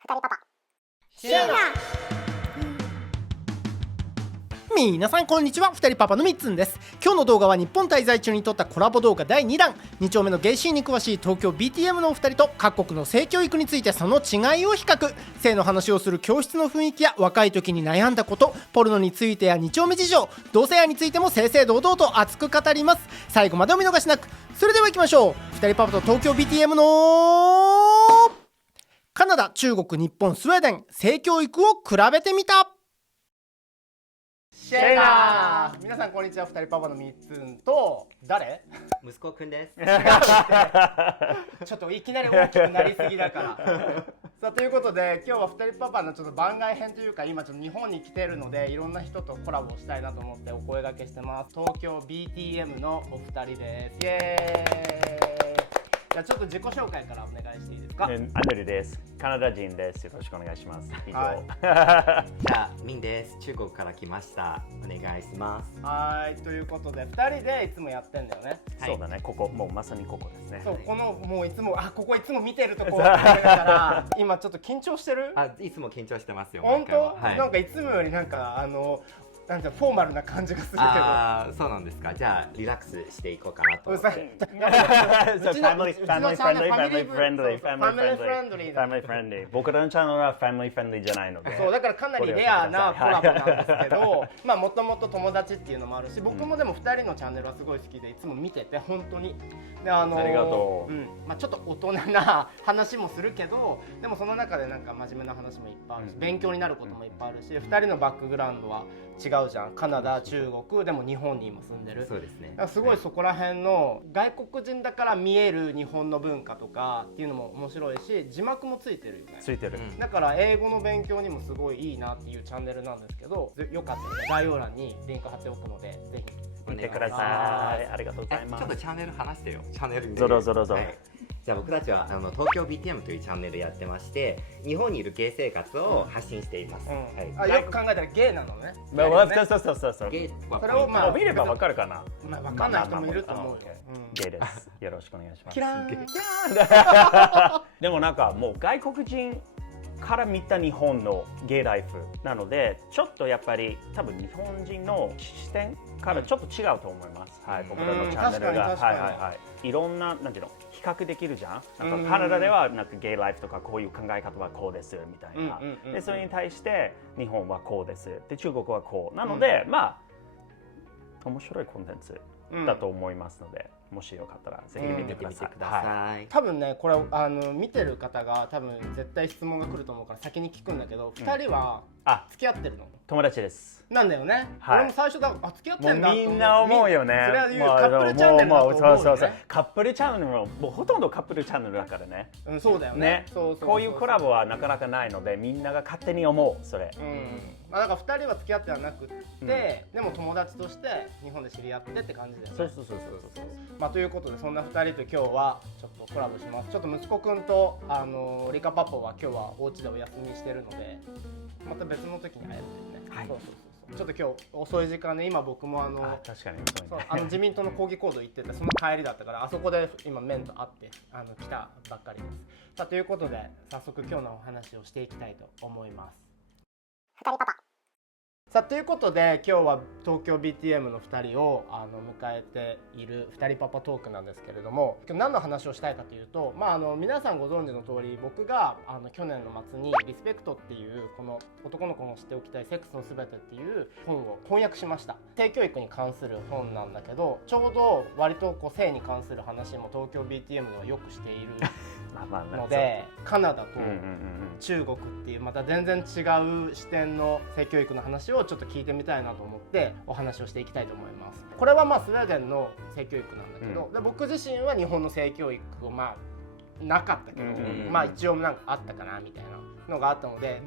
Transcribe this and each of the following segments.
二人パパシェラ皆さんこんにちは。二人パパのみっつんです。今日の動画は日本滞在中に撮ったコラボ動画第2弾、2丁目のゲイシーンに詳しい東京 BTM のお二人と各国の性教育についてその違いを比較、性の話をする教室の雰囲気や若い時に悩んだこと、ポルノについてや2丁目事情、同性愛についても正々堂々と熱く語ります。最後までお見逃しなく。それでは行きましょう。二人パパと東京 BTM のカナダ、中国、日本、スウェーデン、性教育を比べてみた。シェラー、皆さんこんにちは。二人パパのみっつんと誰？息子くんです。ちょっといきなり大きくなりすぎだからさあ、ということで今日は二人パパのちょっと番外編というか、今ちょっと日本に来てるのでいろんな人とコラボしたいなと思ってお声掛けしてます。東京 BTM のお二人です。イエーイ。じゃあちょっと自己紹介からお願いしていいですか？アンドリューです。カナダ人です。よろしくお願いします。以上。はい、じゃあミンです。中国から来ました。お願いします。はい、ということで2人でいつもやってんだよね。そうだね。ここもうまさにここですね。そう、このもういつもここいつも見てるとこだから今ちょっと緊張してる？いつも緊張してますよ。本当？はい、なんかいつもよりなんかなんてフォーマルな感じがするけど。そうなんですか。じゃあリラックスしていこうかなと思って。僕らのチャンネルはファミリーフレンドリーじゃないので。そうだからかなりレアなコラボなんですけど、まあもともと友達っていうのもあるし、僕もでも2人のチャンネルはすごい好きでいつも見てて本当に。でありがとう。まあちょっと大人な話もするけど、でもその中でなんか真面目な話もいっぱいあるし、勉強になることもいっぱいあるし、2人のバックグラウンドは違うじゃん。カナダ、中国でも日本に今住んでる。そうですね。だからすごいそこら辺の外国人だから見える日本の文化とかっていうのも面白いし、字幕もついてるよね。ついてる。だから英語の勉強にもすごいいいなっていうチャンネルなんですけど、よかったら概要欄にリンク貼っておくのでぜひ見てください。ありがとうございます。ちょっとチャンネル話してよ。チャンネルゾロゾロゾロ。じゃあ僕たちは東京 BTM というチャンネルやってまして、日本にいるゲイ生活を発信しています。よく考えたらゲイなのね。そう。ゲイはそれをまあ見ればわかるかな。わかんない人もいると思うよ。ゲイです。よろしくお願いします。キラーン。でもなんかもう外国人から見た日本のゲイライフなので、ちょっとやっぱり多分日本人の視点からちょっと違うと思います。はい、僕らのチャンネルがいろんななんていうの比較できるじゃん。なんかカナダではなんかゲイライフとかこういう考え方はこうですみたいな。でそれに対して日本はこうです。で中国はこうなので、まあ面白いコンテンツだと思いますので、もしよかったらぜひ見てください。多分ねこれ見てる方が多分絶対質問が来ると思うから先に聞くんだけど、2人は付き合ってるの？友達です。なんだよね。俺も最初だ付き合ってんだとみんな思うよね。それは言うカップルチャンネルだと思うよね。カップルチャンネルもうほとんどカップルチャンネルだからね。そうだよね。こういうコラボはなかなかないので、みんなが勝手に思うそれ。だから2人は付き合ってはなくって、でも友達として日本で知り合ってって感じだよね。そう。まあということでそんな2人と今日はちょっとコラボします。ちょっと息子くんとリカパパは今日はお家でお休みしてるので、また別の時に会えるんだよね。はい。ちょっと今日遅い時間で、今僕も確かにそう自民党の抗議行動行ってて、その帰りだったからあそこで今メンと会って来たばっかりです。さあということで早速今日のお話をしていきたいと思います。二人パパさあということで今日は東京 BTM の2人を迎えている2人パパトークなんですけれども、今日何の話をしたいかというと、皆さんご存知の通り僕が去年の末にリスペクトっていうこの男の子の知っておきたいセックスのすべてっていう本を翻訳しました。性教育に関する本なんだけど、ちょうど割と性に関する話も東京 BTM ではよくしているので、カナダと中国っていうまた全然違う視点の性教育の話をちょっと聞いてみたいなと思ってお話をしていきたいと思います。これはスウェーデンの性教育なんだけど、で僕自身は日本の性教育をなかったけど、一応なんかあったかなみたいなのがあったので、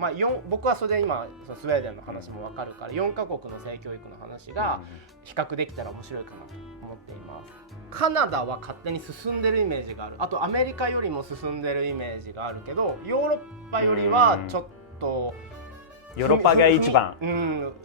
僕はそれで今スウェーデンの話も分かるから4カ国の性教育の話が比較できたら面白いかなと思っています。カナダは勝手に進んでるイメージがある。あとアメリカよりも進んでるイメージがあるけど、ヨーロッパよりはちょっとヨーロッパが一番。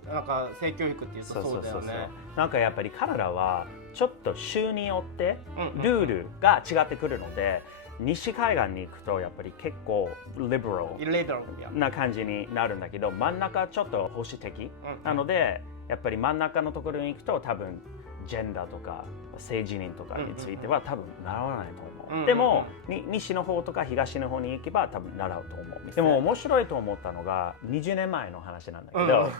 なんか性教育っていうとそうだよね。なんかやっぱりカナダはちょっと州によってルールが違ってくるので、西海岸に行くとやっぱり結構リベラルな感じになるんだけど、真ん中ちょっと保守的、なのでやっぱり真ん中のところに行くと多分ジェンダーとか性自認とかについては多分習わないと思う。でも西の方とか東の方に行けば多分習うと思う。でも面白いと思ったのが20年前の話なんだけど、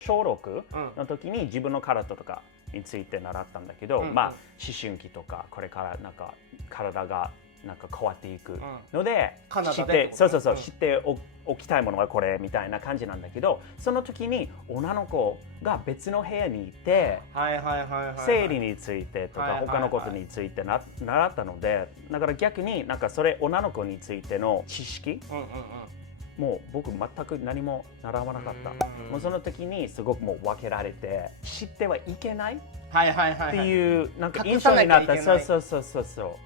小6の時に自分の体とかについて習ったんだけど、まあ思春期とかこれからなんか体がなんか変わっていくので、知っておきたいものがこれみたいな感じなんだけど、その時に女の子が別の部屋にいて生理についてとか他のことについて習ったので、だから逆になんかそれ女の子についての知識もう僕全く何も習わなかった。もうその時にすごくもう分けられて、知ってはいけないっていうなんか印象になった。そう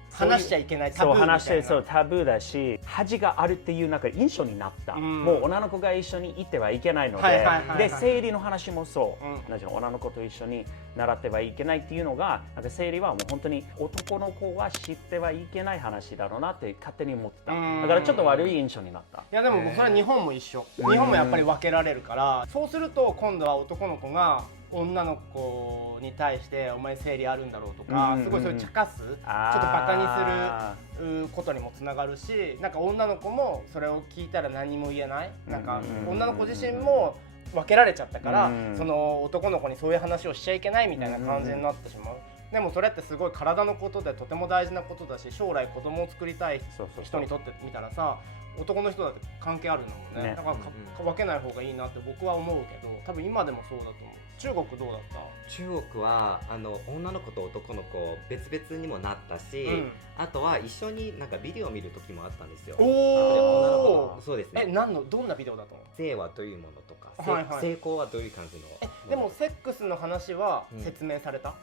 話しちゃいけない、タブーみたいな。そうタブーだし恥があるっていうなんか印象になった。もう女の子が一緒にいてはいけないので、で生理の話もそう、女の子と一緒に習ってはいけないっていうのが、なんか生理はもう本当に男の子は知ってはいけない話だろうなって勝手に思った。だからちょっと悪い印象になった。いやでもそれは日本も一緒。日本もやっぱり分けられるから、そうすると今度は男の子が女の子に対してお前生理あるんだろうとか、すごいそれ茶化す、ちょっとバカにすることにもつながるし、なんか女の子もそれを聞いたら何も言えない、なんか女の子自身も分けられちゃったから、その男の子にそういう話をしちゃいけないみたいな感じになってしまう。でもそれってすごい体のことでとても大事なことだし、将来子供を作りたい人にとってみたらさ、男の人だって関係あるんだもんね。だから分けない方がいいなって僕は思うけど、多分今でもそうだと思う。中国どうだった？中国は女の子と男の子別々にもなったし、あとは一緒になんかビデオを見る時もあったんですよ。そうですね。どんなビデオだったの？性はどういうものとか、性交はどういう感じの。でもセックスの話は説明された？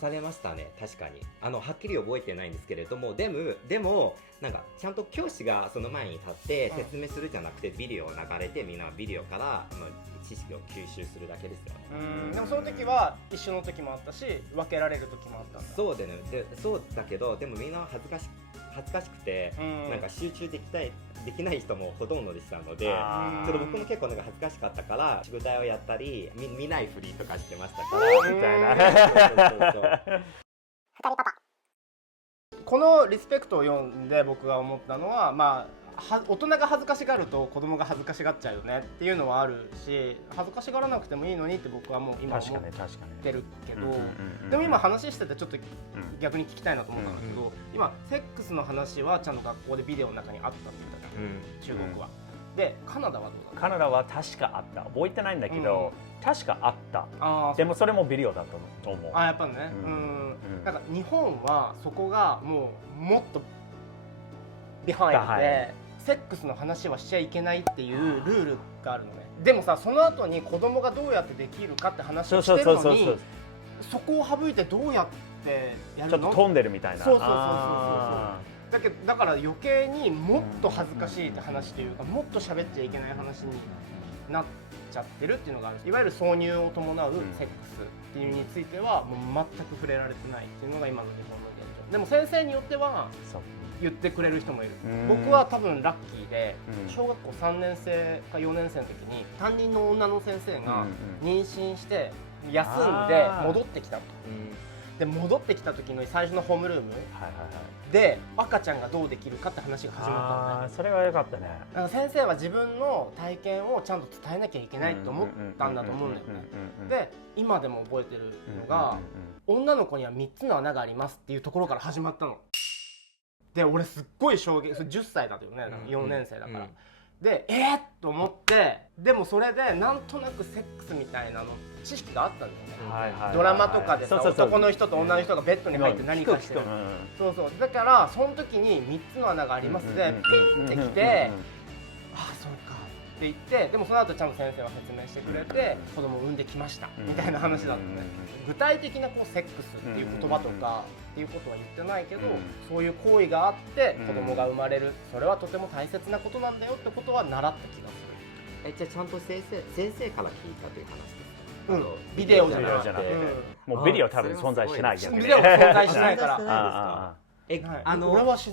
されましたね。確かにはっきり覚えてないんですけれども、でもなんかちゃんと教師がその前に立って説明するじゃなくて、ビデオを流れてみんなビデオから知識を吸収するだけですよね。でもその時は一緒の時もあったし、分けられる時もあったんだ。そうだけど、でもみんな恥ずかしくて、なんか集中できない人もほとんどでしたので、ちょっと僕も結構なんか恥ずかしかったから宿題をやったり見ないふりとかしてましたからみたいな。このリスペクトを読んで僕が思ったのは、大人が恥ずかしがると子供が恥ずかしがっちゃうよねっていうのはあるし、恥ずかしがらなくてもいいのにって僕はもう今思ってるけど、でも今話しててちょっと逆に聞きたいなと思ったんだけど、今セックスの話はちゃんと学校でビデオの中にあったって言ったじゃん、中国は。でカナダはどうだった？カナダは確かあった。覚えてないんだけど、確かあった。でもそれもビデオだと思う。やっぱりね。なんか日本はそこがもっとビハインドで、セックスの話はしちゃいけないっていうルールがあるのね。でもさ、その後に子供がどうやってできるかって話をしてるのに、そこを省いてどうやってやるの？ちょっと飛んでるみたいな。だから余計にもっと恥ずかしいって話というか、もっと喋っちゃいけない話になっちゃってるっていうのがある。いわゆる挿入を伴うセックスっていうについてはもう全く触れられてないっていうのが今の日本の現状。でも先生によっては言ってくれる人もいる。僕は多分ラッキーで、小学校3年生か4年生の時に担任の女の先生が妊娠して休んで戻ってきたと。で戻ってきた時の最初のホームルームで赤ちゃんがどうできるかって話が始まったのね。それは良かったね。だから先生は自分の体験をちゃんと伝えなきゃいけないと思ったんだと思うんだよね。で今でも覚えてるのが、女の子には3つの穴がありますっていうところから始まったの。で俺すっごい衝撃。10歳だよね、4年生だから。でと思って、でもそれでなんとなくセックスみたいなの知識があったんだよね。ドラマとかでさ、男の人と女の人がベッドに入って何かしてる。だからその時に3つの穴がありますでピンってきて、そうかって言って、でもその後ちゃんと先生は説明してくれて、子供を産んできましたみたいな話だったね。具体的なセックスっていう言葉とかっていうことは言ってないけど、そういう行為があって子供が生まれる、それはとても大切なことなんだよってことは習った気がする。じゃあちゃんと先生から聞いたという話ですか？ビデオじゃなくて、もうビデオ多分存在しないじゃん。ビデオ存在しないから。俺は知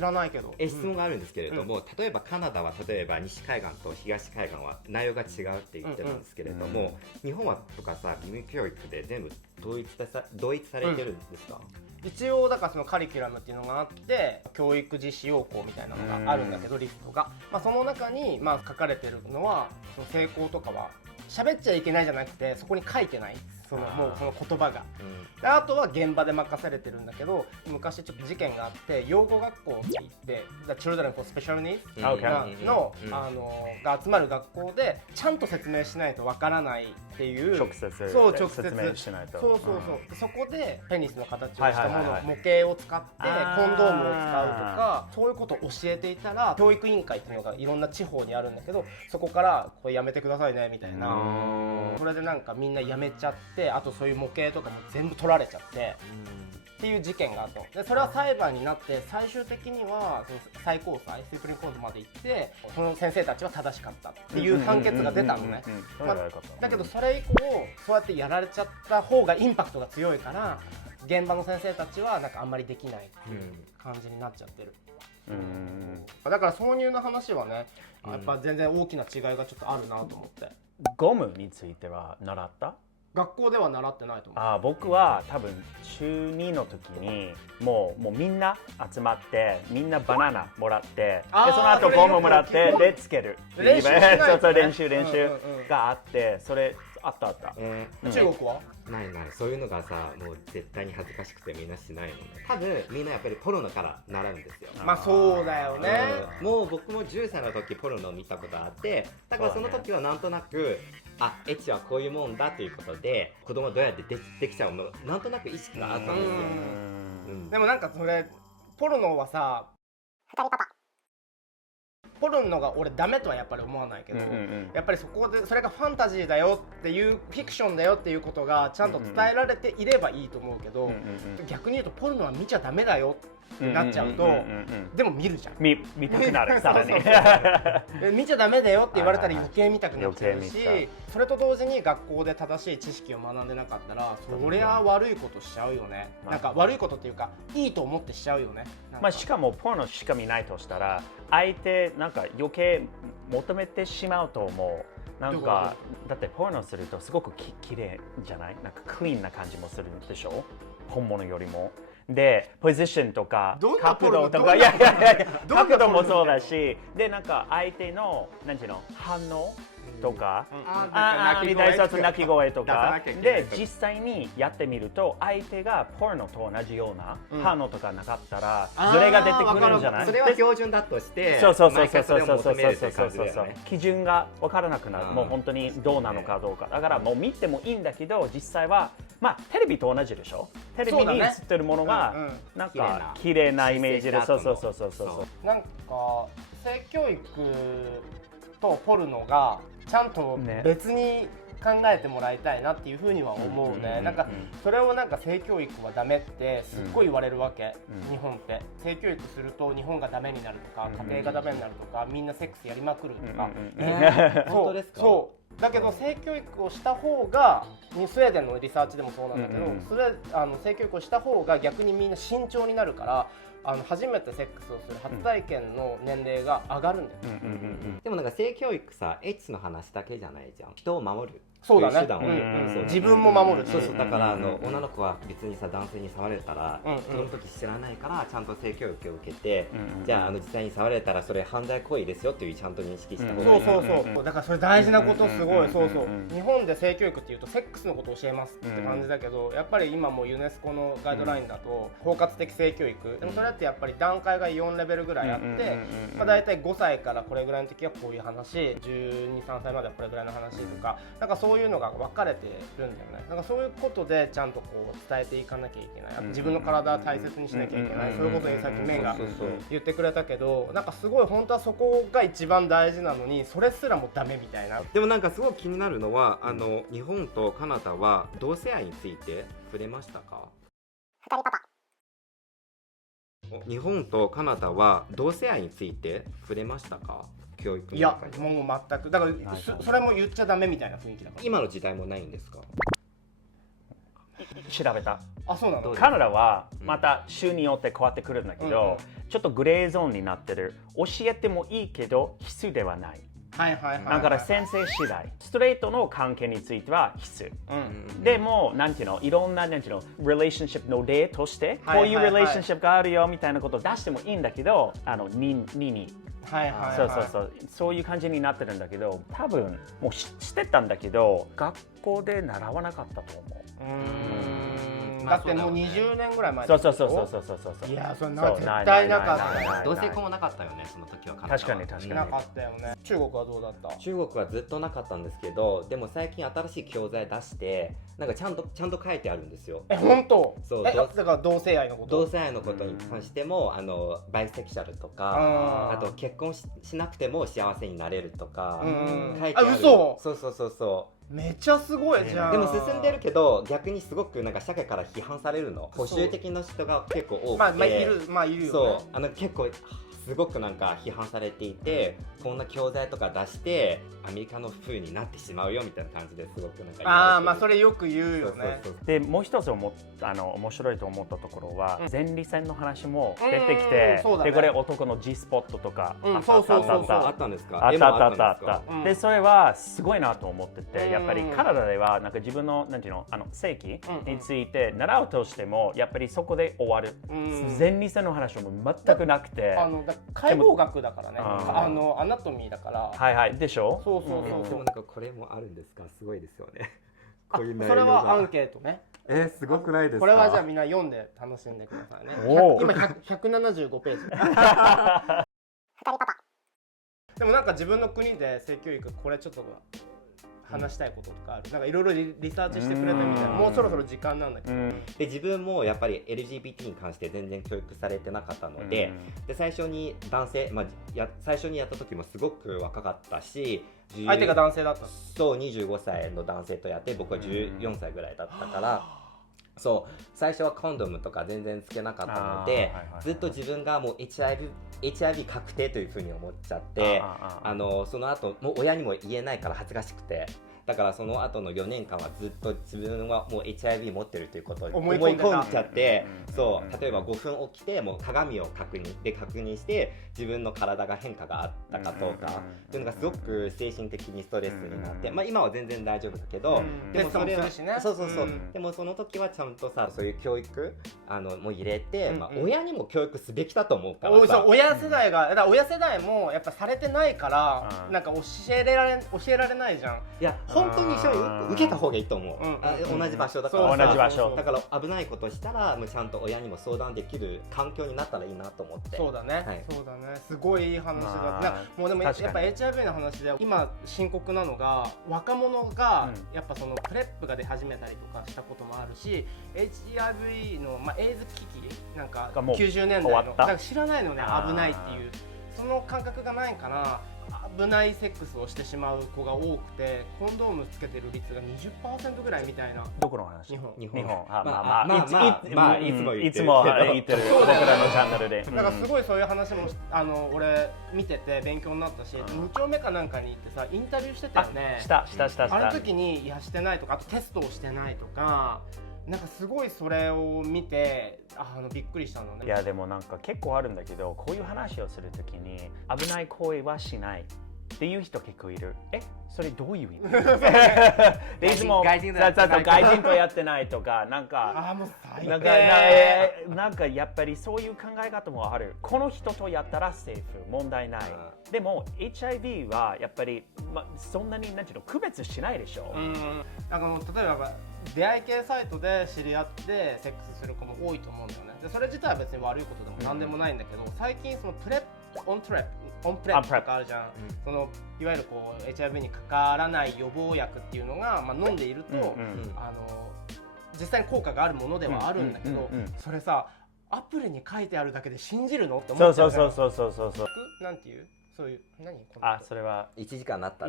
らないけど。質問があるんですけれども、例えばカナダは例えば西海岸と東海岸は内容が違うって言ってるんですけれども、日本はとかさ、義務教育で全部同一されてるんですか？一応だからそのカリキュラムっていうのがあって、教育実施要項みたいなのがあるんだけど、リストが、その中に書かれてるのは、その成功とかは喋っちゃいけないじゃなくて、そこに書いてない、もうその言葉が、であとは現場で任されてるんだけど、昔ちょっと事件があって、養護学校って言って The Children for Special Needs のが集まる学校でちゃんと説明しないとわからないっていう、直接説明しないと、そこでペニスの形をしたもの、模型を使ってコンドームを使うとか、そういうことを教えていたら、教育委員会っていうのがいろんな地方にあるんだけど、そこからこれやめてくださいねみたいな、それでなんかみんなやめちゃって、あとそういう模型とかも全部取られちゃってっていう事件があったので、それは裁判になって最終的にはその最高裁スープリームコートまで行って、その先生たちは正しかったっていう判決が出たのね。だけどそれ以降そうやってやられちゃった方がインパクトが強いから、現場の先生たちはなんかあんまりできないっていう感じになっちゃってる。だから挿入の話はね、やっぱ全然大きな違いがちょっとあるなと思って。ゴムについては習った？学校では習ってないと思う。僕は多分中2の時にもうみんな集まってみんなバナナもらって、でその後ゴムもらってでつける練習があって、それあった。中国はないそういうのがさ、もう絶対に恥ずかしくてみんなしないのね。多分みんなやっぱりポルノから習うんですよ。そうだよね。もう僕も10歳の時ポルノを見たことあって、だからその時はなんとなくエッチはこういうもんだということで、子供はどうやってできちゃうのなんとなく意識があったんですよ。でもなんかそれポルノはさ、ポルノが俺ダメとはやっぱり思わないけど、やっぱりそこでそれがファンタジーだよっていう、フィクションだよっていうことがちゃんと伝えられていればいいと思うけど、逆に言うとポルノは見ちゃダメだよってなっちゃうと、でも見るじゃん。見たくなる。さらに見ちゃダメだよって言われたら余計見たくなっちゃうし、それと同時に学校で正しい知識を学んでなかったら、そりゃ悪いことしちゃうよね。なんか悪いことっていうか、いいと思ってしちゃうよね。しかもポルノしか見ないとしたら、相手なんか余計求めてしまうと思う。なんかだってポルノするとすごくきれいじゃない？なんかクリーンな感じもするでしょ、本物よりも。でポジションとか角度とか、角度もそうだし、でなんか相手のなんていうの反応とか、鳴き声とかで実際にやってみると、相手がポルノと同じような反応とかなかったら、それが出てくるんじゃない？それは標準だとして、基準が分からなくなる。もう本当にどうなのかどうか。だからもう見てもいいんだけど、実際はテレビと同じでしょ。テレビに映ってるものがなんか綺麗なイメージで、なんか性教育とポルノがちゃんと別に考えてもらいたいなっていうふうには思うね。なんかそれをなんか性教育はダメってすっごい言われるわけ。日本って性教育すると日本がダメになるとか、家庭がダメになるとか、みんなセックスやりまくるとか。本当ですか？そうだけど性教育をした方が、スウェーデンのリサーチでもそうなんだけど、性教育をした方が逆にみんな慎重になるから、初めてセックスをする初体験の年齢が上がるんだよ。でもなんか性教育さ、エッチの話だけじゃないじゃん。人を守る。そうだね。自分も守る。だから女の子は別にさ、男性に触れたらその時知らないから、ちゃんと性教育を受けて、じゃあ実際に触れたらそれ犯罪行為ですよっていうちゃんと認識した方がいい。そうだからそれ大事なこと、すごい。日本で性教育っていうとセックスのことを教えますって感じだけど、やっぱり今もうユネスコのガイドラインだと包括的性教育でも、それってやっぱり段階が4レベルぐらいあって、だいたい5歳からこれぐらいの時はこういう話、12、3歳まではこれぐらいの話とか、なんかそういうのが分かれてるんだよね。なんかそういうことでちゃんとこう伝えていかなきゃいけない。自分の体を大切にしなきゃいけない。そういうことにさっきメンが言ってくれたけど、なんかすごい本当はそこが一番大事なのに、それすらもダメみたいな。でもなんかすごく気になるのは、日本とカナダは同性愛について触れましたか？日本とカナダは同性愛について触れましたか？教育いやの中に。もう全くだからそれも言っちゃダメみたいな雰囲気だから。今の時代もないんですか？調べた。あ、そうなの。カナダはまた州によって変わってくるんだけど、ちょっとグレーゾーンになってる。教えてもいいけど必須ではない。はいはいはい。だから先生次第。ストレートの関係については必須。でもなんていうの、いろんななんていうの、relationship の例としてこういう relationship があるよみたいなことを出してもいいんだけど、はいはい。そういう感じになってるんだけど、多分もう知ってたんだけど学校で習わなかったと思う。だってもう20年ぐらい前。そう。いや、それ絶対なかったよ。同性婚もなかったよね、その時は。確かになかったよね。中国はどうだった？中国はずっとなかったんですけど、でも最近新しい教材出して、なんかちゃんと書いてあるんですよ。本当？そう。だから同性愛のこと。同性愛のことに関しても、バイセクシャルとか、あと結婚しなくても幸せになれるとか書いてある。あ、嘘？そう。めっちゃすごいじゃん。でも進んでるけど逆にすごくなんか社会から批判されるの。保守的な人が結構多くて、いるよね。そう結構すごくなんか批判されていて、こんな教材とか出してアメリカの風になってしまうよみたいな感じですごくなんかまあそれよく言うよね。でもう一つ面白いと思ったところは、前立腺の話も出てきて、でこれ男の G スポットとかあったんですか？あった。でそれはすごいなと思ってて、やっぱりカナダではなんか自分のなんていうの、性器について習うとしてもやっぱりそこで終わる。前立腺の話も全くなくて、解剖学だからね。アナトミーだから。はいでしょ。そう。でもなんかこれもあるんですか？すごいですよね。それはアンケートね。すごくないですか？これはじゃあみんな読んで楽しんでくださいね。今175ページ。でもなんか自分の国で性教育、これちょっと話したいこととかある？なんかいろいろリサーチしてくれたみたいな。もうそろそろ時間なんだけど。で自分もやっぱり LGBT に関して全然教育されてなかったので、最初に男性、最初にやった時もすごく若かったし、相手が男性だった。そう、25歳の男性とやって、僕は14歳ぐらいだったから、そう最初はコンドームとか全然つけなかったので、ずっと自分がもう HIV 確定というふうに思っちゃって、その後もう親にも言えないから恥ずかしくて、だからその後の4年間はずっと自分はもう HIV 持ってるということを思い込んじゃって、そう例えば5分起きてもう鏡を確認して自分の体が変化があったかどうかっていうのがすごく精神的にストレスになって、今は全然大丈夫だけど、でもそれはでもその時はちゃんとさ、そういう教育も入れて、親にも教育すべきだと思うからさ。親世代が、だから親世代もやっぱされてないから、なんか教えられないじゃん。いや本当に受けた方がいいと思う。同じ場所だから同じ場所だから危ないことしたらもうちゃんと親にも相談できる環境になったらいいなと思って。そうだね、すごいいい話だ。もうでもやっぱ HIV の話で今深刻なのが、若者がやっぱそのプレップが出始めたりとかしたこともあるし、 HIV のエイズ危機なんか90年代のだから知らないのね、危ないっていうその感覚がないから、危ないセックスをしてしまう子が多くて、コンドームつけてる率が 20% ぐらいみたいな。どこの話？日本。いつも言ってる僕らのチャンネルで。だからすごいそういう話も俺見てて勉強になったし、2丁目かなんかに行ってさインタビューしてたよね。した。あの時にいやしてないとか、あとテストをしてないとか。なんかすごいそれを見てびっくりしたのね。いやでもなんか結構あるんだけど、こういう話をするときに危ない行為はしないっていう人結構いる。それどういう意味？でいつも外人とやってないとか、なんかなんかやっぱりそういう考え方もある。この人とやったらセーフ、問題ない。でも HIV はやっぱり、そんなに区別しないでしょ。なんか例えば出会い系サイトで知り合ってセックスする子も多いと思うんだよね。でそれ自体は別に悪いことでも何でもないんだけど、最近そのオンプレップとかあるじゃん。そのいわゆるこう HIV にかからない予防薬っていうのが、飲んでいると、実際に効果があるものではあるんだけど、それさアプリに書いてあるだけで信じるのって思っちゃう。そうなんていうそういうそれは1時間になった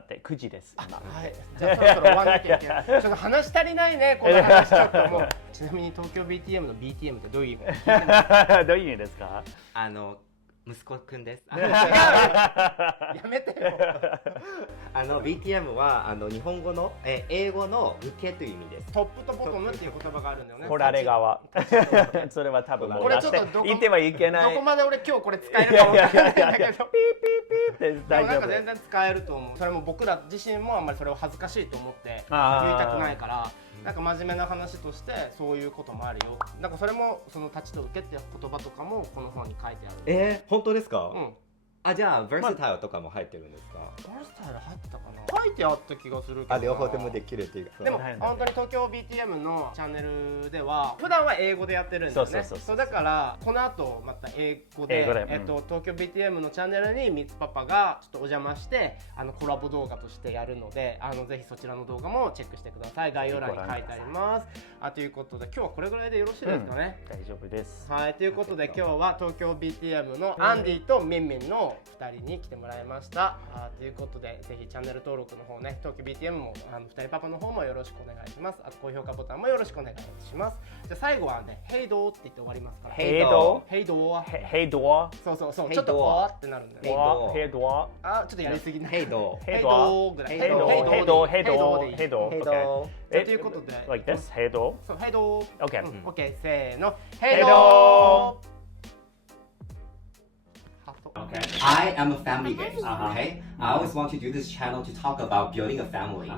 って9時です。はい。じゃあそろそろ終わんなきゃいけない。ちょっと話足りないね、この話ちょっともう。ちなみに東京 BTM の BTM ってどういう意味？どういう意味ですか？息子くんです。やめてよ。BTM は日本語の英語の受けという意味です。トップとボトムっていう言葉があるんだよね。こられ側。それは多分もうこれ出してちょっと言ってはいけない。どこまで俺今日これ使えるか分からないんだけど。ピーピーピーって大丈夫。でもなんか全然使えると思う。それも僕ら自身もあんまりそれを恥ずかしいと思って言いあーたくないから。なんか真面目な話としてそういうこともあるよ。なんかそれもその立ちと受けっていう言葉とかもこの本に書いてある。本当ですか？うん。じゃあ versatile とかも入ってるんですか？バースタイル入ってたかな。書いてあった気がするけどな。両方ともできるっていうか。でも本当に東京 BTM のチャンネルでは普段は英語でやってるんですよね。そうだからこの後また英語で東京 BTM のチャンネルにミツパパがちょっとお邪魔してコラボ動画としてやるのでぜひそちらの動画もチェックしてください。概要欄に書いてあります。ということで今日はこれぐらいでよろしいですかね。大丈夫です。はい、ということで今日は東京 BTM のアンディとミンミンの2人に来てもらいました。ということでぜひチャンネル登録の方ね、東京 BTM も2人パパの方もよろしくお願いします。あと高評価ボタンもよろしくお願いします。じゃあ最後はね、ヘイドーって言って終わりますから。ヘイドヘイドー。ヘイドア。そうそうそう、ちょっとわーってなるんだよね。ヘイドア。ちょっとやりすぎな。ヘイドー。ヘイドーぐらい。ヘイドー。ヘイドー。ヘイドー。ヘイドー。ということで。like this ヘイドー。そう、ヘイドー。Okay。OK、せーの。ヘイドー。Okay. I am a family guy. Okay. I always want to do this channel to talk about building a family.